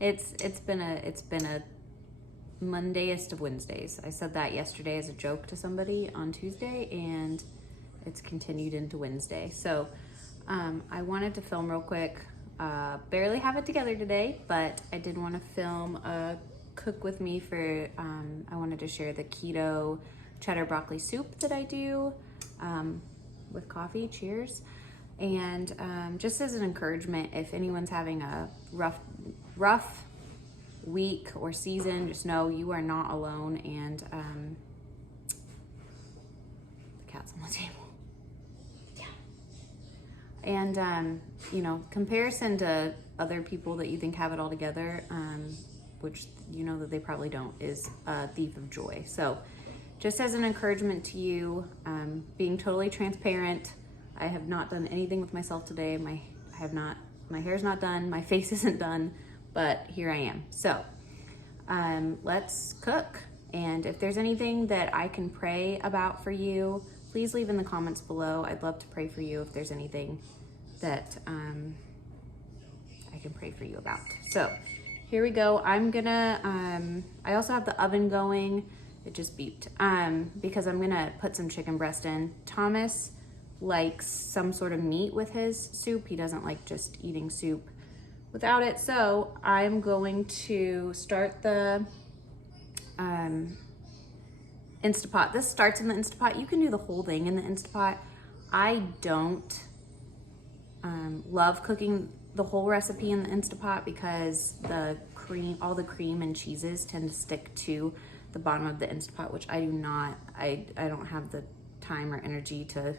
It's been a Mondayest of Wednesdays. I said that yesterday as a joke to somebody on Tuesday, and it's continued into Wednesday. So I wanted to film real quick. Barely have it together today, but I did want to film a cook with me for, I wanted to share the keto cheddar broccoli soup that I do with coffee. Cheers. And just as an encouragement, if anyone's having a rough week or season, just know you are not alone. And the cat's on the table. Yeah. And you know, comparison to other people that you think have it all together, which you know that they probably don't, is a thief of joy. So just as an encouragement to you, being totally transparent, I have not done anything with myself today. My hair's not done, my face isn't done, but here I am. So let's cook. And if there's anything that I can pray about for you, please leave in the comments below. I'd love to pray for you if there's anything that I can pray for you about. So here we go. I'm gonna, I also have the oven going. It just beeped because I'm gonna put some chicken breast in. Thomas likes some sort of meat with his soup. He doesn't like just eating soup without it. So I'm going to start the Instapot. This starts in the Instapot. You can do the whole thing in the Instapot. I don't love cooking the whole recipe in the Instapot because the cream, all the cream and cheeses tend to stick to the bottom of the Instapot, which I do not, I don't have the time or energy to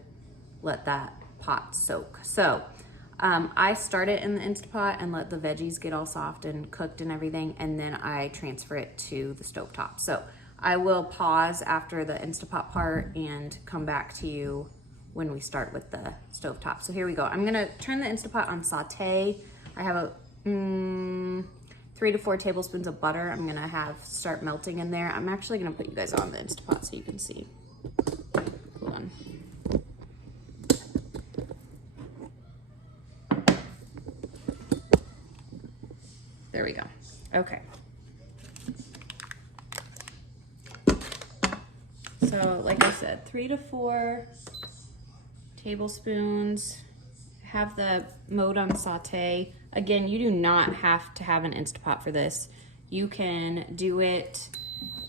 let that pot soak. So I start it in the Instapot and let the veggies get all soft and cooked and everything, and then I transfer it to the stovetop. So I will pause after the Instapot part and come back to you when we start with the stovetop. So here we go. I'm gonna turn the Instapot on saute. I have a 3 to 4 tablespoons of butter. I'm gonna start melting in there. I'm actually gonna put you guys on the Instapot so you can see. Hold on. There we go. Okay. So like I said, 3 to 4 tablespoons. Have the mode on saute. Again, you do not have to have an Instapot for this. You can do it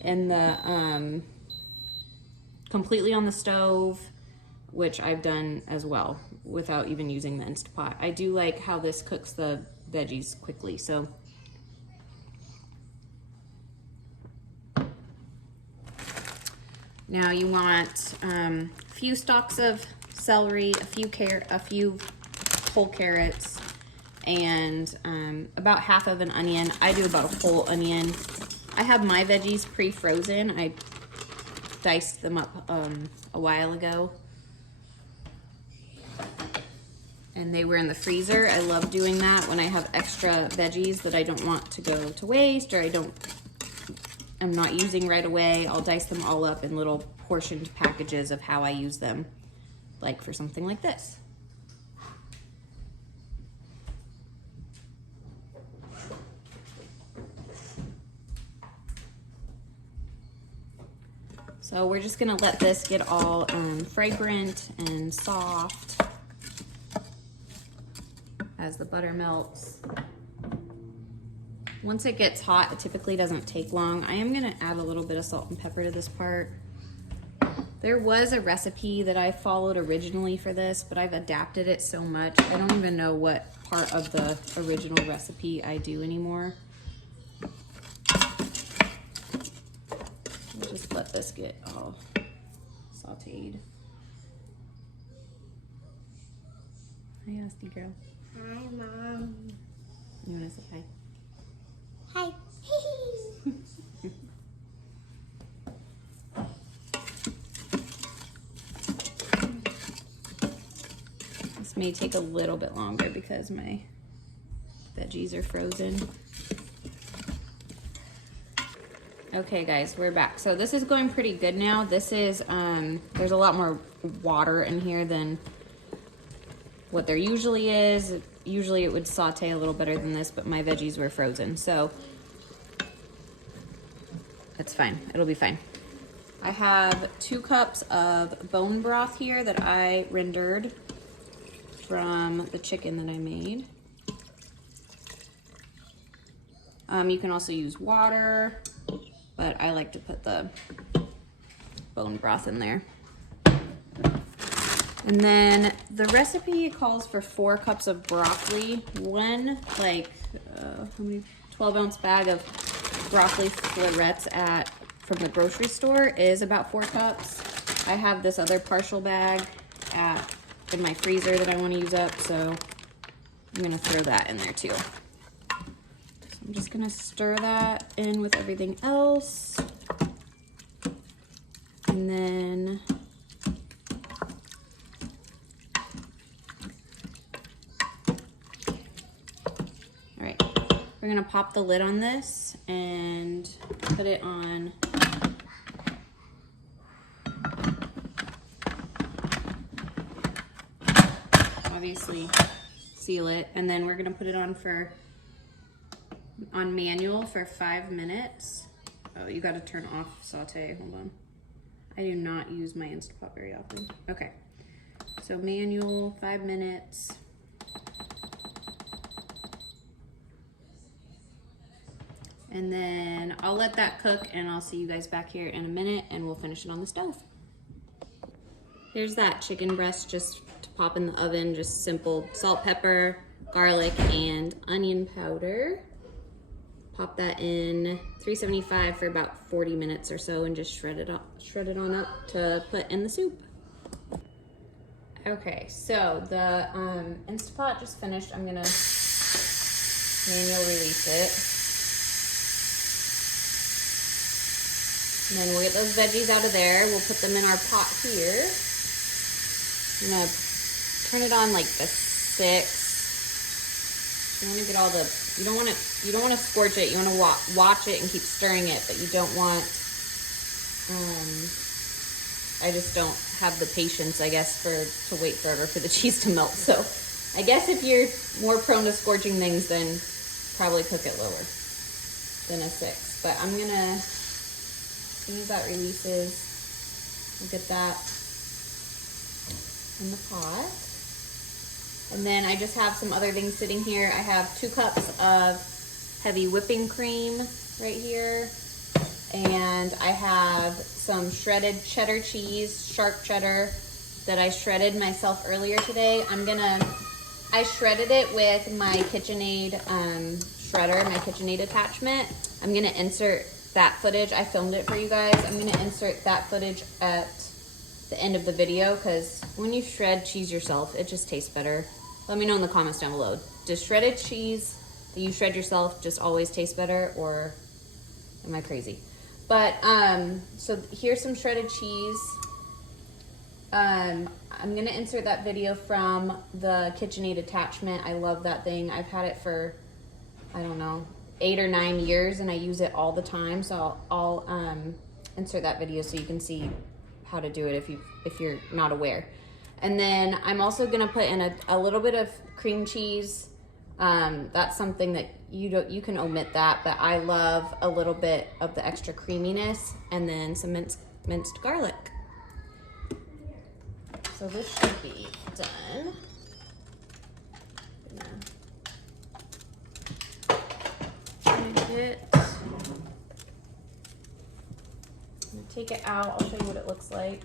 in the completely on the stove, which I've done as well without even using the Instapot. I do like how this cooks the veggies quickly. So now you want a few stalks of celery, a few whole carrots, and about half of an onion. I do about a whole onion. I have my veggies pre-frozen. I diced them up a while ago, and they were in the freezer. I love doing that when I have extra veggies that I don't want to go to waste, or I'm not using right away. I'll dice them all up in little portioned packages of how I use them, like for something like this. So we're just gonna let this get all fragrant and soft as the butter melts. Once it gets hot, it typically doesn't take long. I am gonna add a little bit of salt and pepper to this part. There was a recipe that I followed originally for this, but I've adapted it so much, I don't even know what part of the original recipe I do anymore. We'll just let this get all sauteed. Hi, Asti girl. Hi, Mom. You wanna say hi? Hi. This may take a little bit longer because my veggies are frozen. Okay guys, we're back. So this is going pretty good now. This is, there's a lot more water in here than what there usually is. usually it would saute a little better than this, but my veggies were frozen, so it's fine. It'll be fine. I have 2 cups of bone broth here that I rendered from the chicken that I made. You can also use water, but I like to put the bone broth in there. And then the recipe calls for 4 cups of broccoli. One, like, how many? 12-ounce bag of broccoli florets from the grocery store is about 4 cups. I have this other partial bag in my freezer that I want to use up, so I'm gonna throw that in there too. So I'm just gonna stir that in with everything else. And then all right, we're gonna pop the lid on this and put it on obviously seal it, and then we're gonna put it on manual for 5 minutes. Oh, you gotta turn off saute, hold on. I do not use my Instapot very often. Okay, so manual, 5 minutes. And then I'll let that cook and I'll see you guys back here in a minute and we'll finish it on the stove. Here's that chicken breast just to pop in the oven, just simple salt, pepper, garlic, and onion powder. Pop that in 375 for about 40 minutes or so and just shred it on up to put in the soup. Okay, so the Instapot just finished. I'm gonna manual release it. And then we'll get those veggies out of there. We'll put them in our pot here. I'm gonna turn it on like the 6. You want to get all the, you don't want to scorch it. You want to watch it and keep stirring it, but you don't want, I just don't have the patience, I guess, to wait forever for the cheese to melt. So I guess if you're more prone to scorching things, then probably cook it lower than a 6. But I'm gonna, as soon as that releases, we'll get that in the pot. And then I just have some other things sitting here. I have 2 cups of heavy whipping cream right here. And I have some shredded cheddar cheese, sharp cheddar, that I shredded myself earlier today. I shredded it with my KitchenAid shredder, my KitchenAid attachment. I'm gonna insert that footage. I filmed it for you guys. I'm gonna insert that footage at the end of the video, because when you shred cheese yourself, it just tastes better. Let me know in the comments down below. Does shredded cheese that you shred yourself just always taste better, or am I crazy? But so here's some shredded cheese. I'm gonna insert that video from the KitchenAid attachment. I love that thing. I've had it for, I don't know, 8 or 9 years, and I use it all the time. So I'll insert that video so you can see how to do it if you're not aware. And then I'm also gonna put in a little bit of cream cheese. That's something that you can omit that, but I love a little bit of the extra creaminess, and then some minced garlic. So this should be done. I'm gonna take it out. I'll show you what it looks like.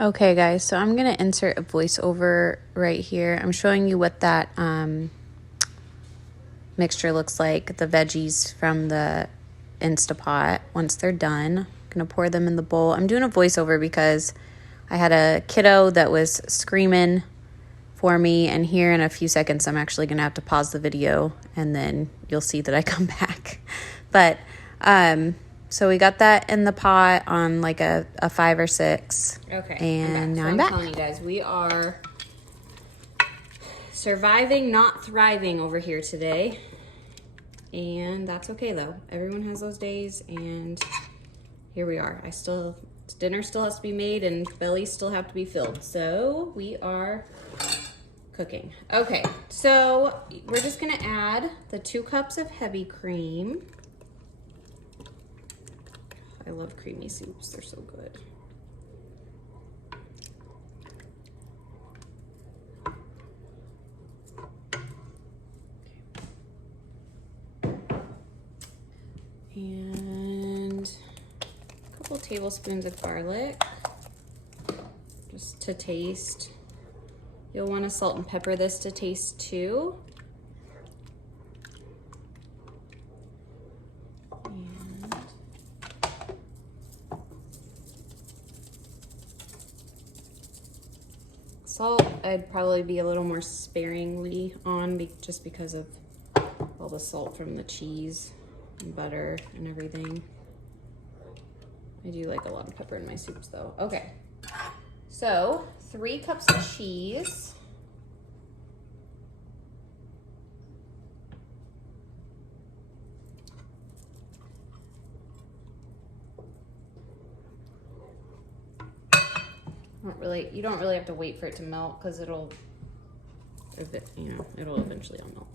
Okay guys, so I'm gonna insert a voiceover right here. I'm showing you what that mixture looks like, the veggies from the Instapot. Once they're done, I'm gonna pour them in the bowl. I'm doing a voiceover because I had a kiddo that was screaming for me, and here in a few seconds I'm actually gonna have to pause the video and then you'll see that I come back. But so we got that in the pot on like a 5 or 6. Okay. And now I'm back. I'm telling you guys, we are surviving, not thriving over here today. And that's okay though. Everyone has those days, and here we are. Dinner still has to be made and bellies still have to be filled. So we are cooking. Okay, so we're just gonna add the 2 cups of heavy cream. I love creamy soups, they're so good. And a couple tablespoons of garlic, just to taste. You'll want to salt and pepper this to taste too. And salt, I'd probably be a little more sparingly on just because of all the salt from the cheese and butter and everything. I do like a lot of pepper in my soups though. Okay, so 3 cups of cheese. You don't really have to wait for it to melt because it'll eventually all melt.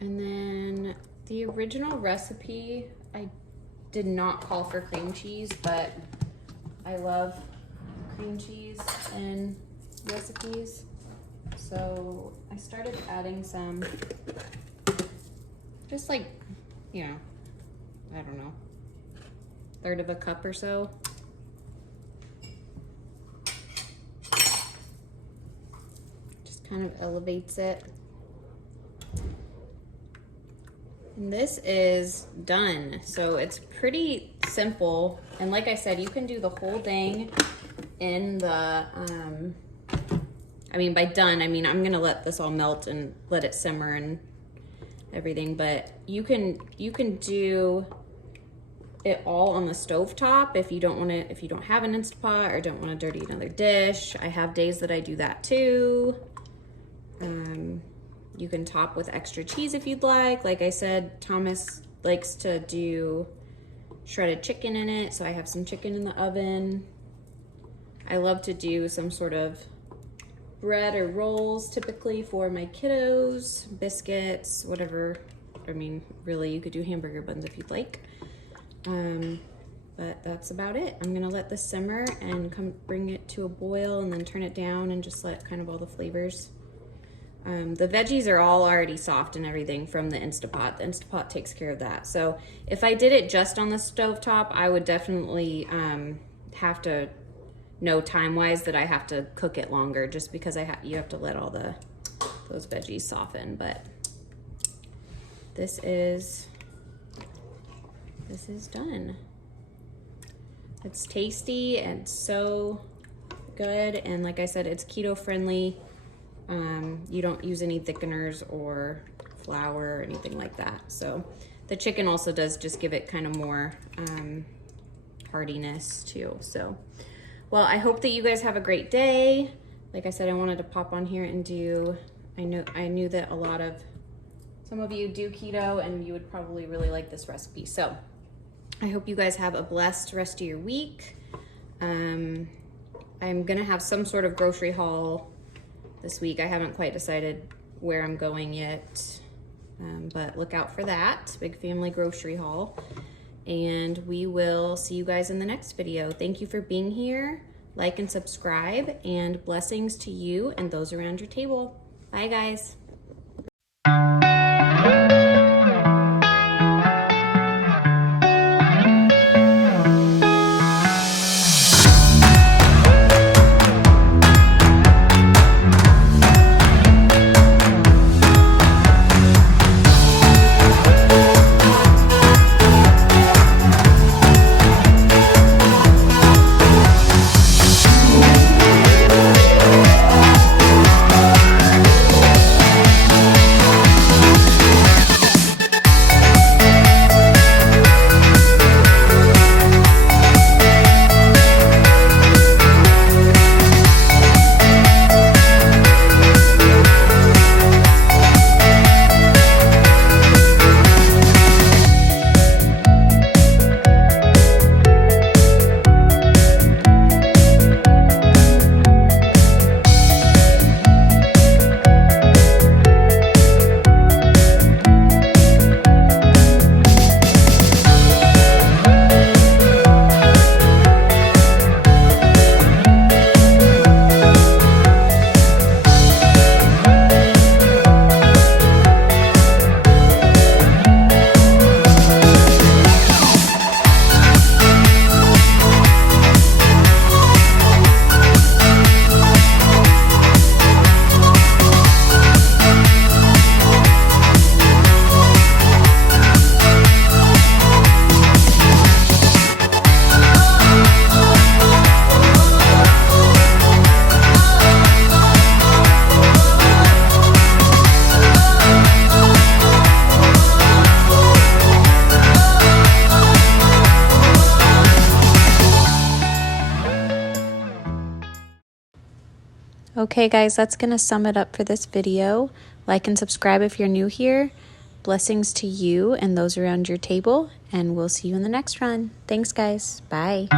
And then the original recipe, I did not call for cream cheese, but I love cream cheese in recipes. So I started adding some, just like, I don't know, 1/3 of a cup or so. Just kind of elevates it. And this is done. So it's pretty simple. And like I said, you can do the whole thing in the, by done, I'm gonna let this all melt and let it simmer and everything, but you can do it all on the stovetop if you don't have an Instapot or don't want to dirty another dish. I have days that I do that too. You can top with extra cheese if you'd like. Like I said, Thomas likes to do shredded chicken in it, so I have some chicken in the oven. I love to do some sort of bread or rolls typically for my kiddos, biscuits, whatever. Really, you could do hamburger buns if you'd like. But that's about it. I'm gonna let this simmer and bring it to a boil and then turn it down and just let kind of all the flavors. The veggies are all already soft and everything from the Instapot. The Instapot takes care of that. So if I did it just on the stovetop, I would definitely have to know time-wise that I have to cook it longer just because you have to let all those veggies soften. But this is done. It's tasty and so good, and like I said, it's keto friendly. You don't use any thickeners or flour or anything like that. So the chicken also does just give it kind of more heartiness too. So, well, I hope that you guys have a great day. Like I said, I wanted to pop on here and I knew that some of you do keto and you would probably really like this recipe. So I hope you guys have a blessed rest of your week. I'm gonna have some sort of grocery haul this week. I haven't quite decided where I'm going yet, but look out for that. Big family grocery haul. And we will see you guys in the next video. Thank you for being here. Like and subscribe, and blessings to you and those around your table. Bye, guys. Okay, guys, that's going to sum it up for this video. Like and subscribe if you're new here. Blessings to you and those around your table, and we'll see you in the next run. Thanks, guys. Bye.